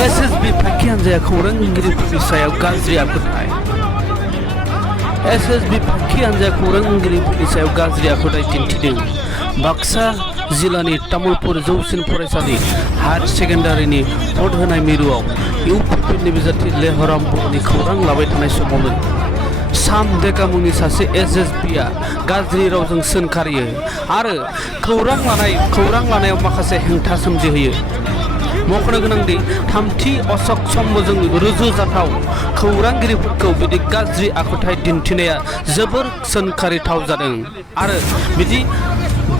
SSB फाखि हान्जाया खौरांगिरिफोरनि सायाव गाज्रि आखुथाय SSB फाखि हान्जाया खौरांगिरिफोरनि सायाव गाज्रि आखुथाय दिन्थिदों। बाक्सा जिल्लानि तामुलपुर जौसिन फरायसालि हायार सेकेन्डारिनि भट होनाय मिरुआव इउपिपिनि बिजाथि लेहराम बर'नि खौरां लाबाय थानाय समावनो साम डेका मुंनि सासे SSBआ गाज्रि रावजों सोंखारियो आरो खौरां लानायाव माखासे हेंथा सोमजिहोयो। मख'नो गोनांदि थामथि अशक सम्बोजों रुजुजाथाव खौरांगिरिफोरखौ बिदि गाज्रि आखुथाय दिन्थिनाया जोबोर सोंखारिथाव जादों आरो बिदि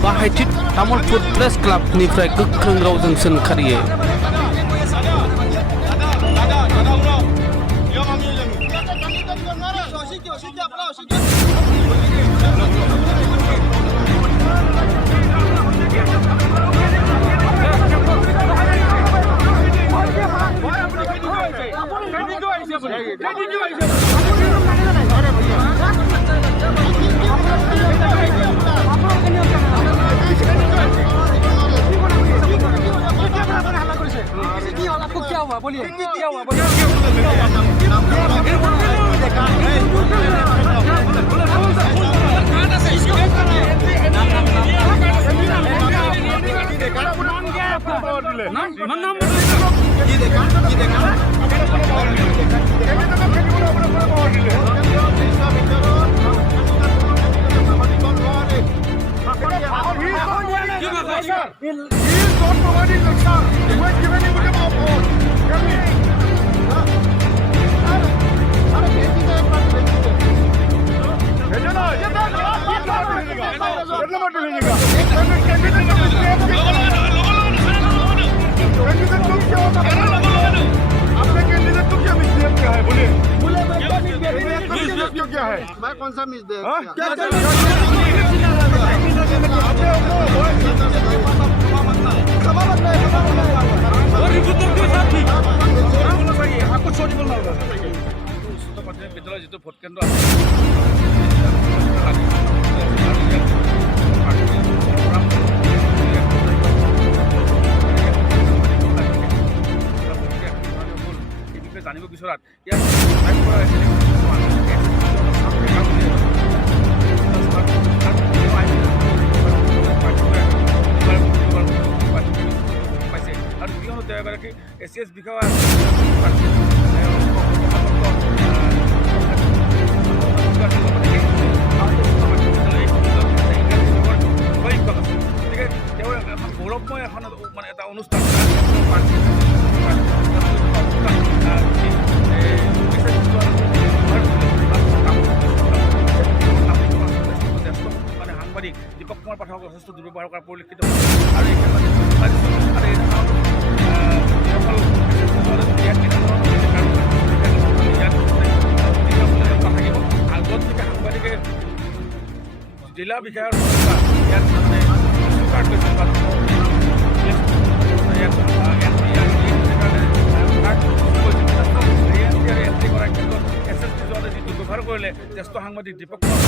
बाहायथि तामुलपुर प्रेस क्लाबनिफ्राय गोख्रों रावजों सोंखारियो। मैं कौन सा मिस दे বিদ্যালয় যিটো ভোট কেন্দ্ৰ আছে জানিব বিচৰাত ইয়াত আৰু কিয়নো তেওঁ এগৰাকী SCS বিষয়া গতিকে তেওঁ এখন গৌৰৱময় এখন মানে এটা অনুষ্ঠান মানে সাংবাদিক দীপক কুমাৰ পাঠকক যথেষ্ট দুৰ্ব্যৱহাৰ কৰা পৰিলক্ষিত আৰু এই ক্ষেত্ৰত সাংবাদিকে জিলা বিষয়াৰ ইয়াত মানে স্বীকাৰ কৰিছিল এণ্ট্ৰি কৰাৰ ক্ষেত্ৰত SSB যি দুৰ্ব্যৱহাৰ কৰিলে জ্যেষ্ঠ সাংবাদিক দীপক কুমাৰ